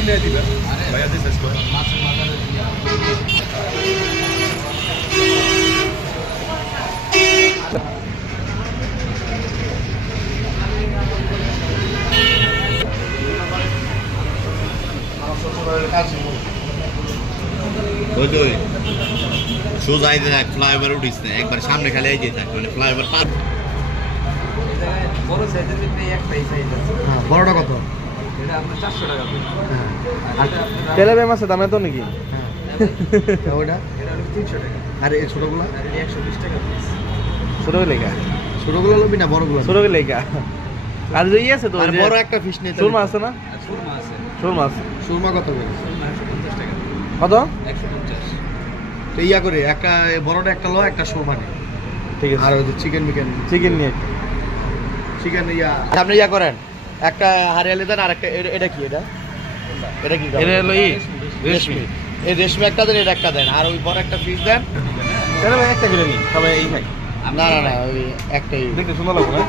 মিলে দিবেন ভাইয়া দিয়ে শেষ করে ওই সোজা আইতে থাক ফ্লাইওভার উঠিস না একবার সামনে খালি আইতে থাক মানে ফ্লাইওভার পার বড় সাইজের ভিতরে একটাই সাইজ আছে। হ্যাঁ বড়টা কত? এটা আপনার 400 টাকা হ্যাঁ আর তেলাপিয়া মাছের দামে তো নাকি? হ্যাঁ ওইটা এটা হলো 300 টাকা আর এই ছোটগুলো? আর এটা 120 টাকা পিস। ছোটগুলো লেখা ছোটগুলো লবি না বড়গুলো ছোটগুলো লেখা আর যে আছে তো আর বড় একটা ফিশ নিয়ে সুরমা আছে না? আর সুরমা আছে। সুরমা আছে সুরমা কত করে সুরমা 150 টাকা। কত? 150। তো ইয়া করে একটা বড়টা একটা লো একটা সুরমা নে ঠিক আছে আর ওই যে চিকেন চিকেন নিয়ে চিকেন ইয়া আপনি ইয়া করেন একটা হারিয়ালি দেন আর একটা এটা কি এটা এটা কি এটা হলো রেশমি এই রেশমি একটা দেন এটা একটা দেন আর ওই বড় একটা ফিশ দেন তেলাপিয়া একটা করে নি সবাই এই খাই না ওই একটাই দেখতে সুন্দর লাগবে না?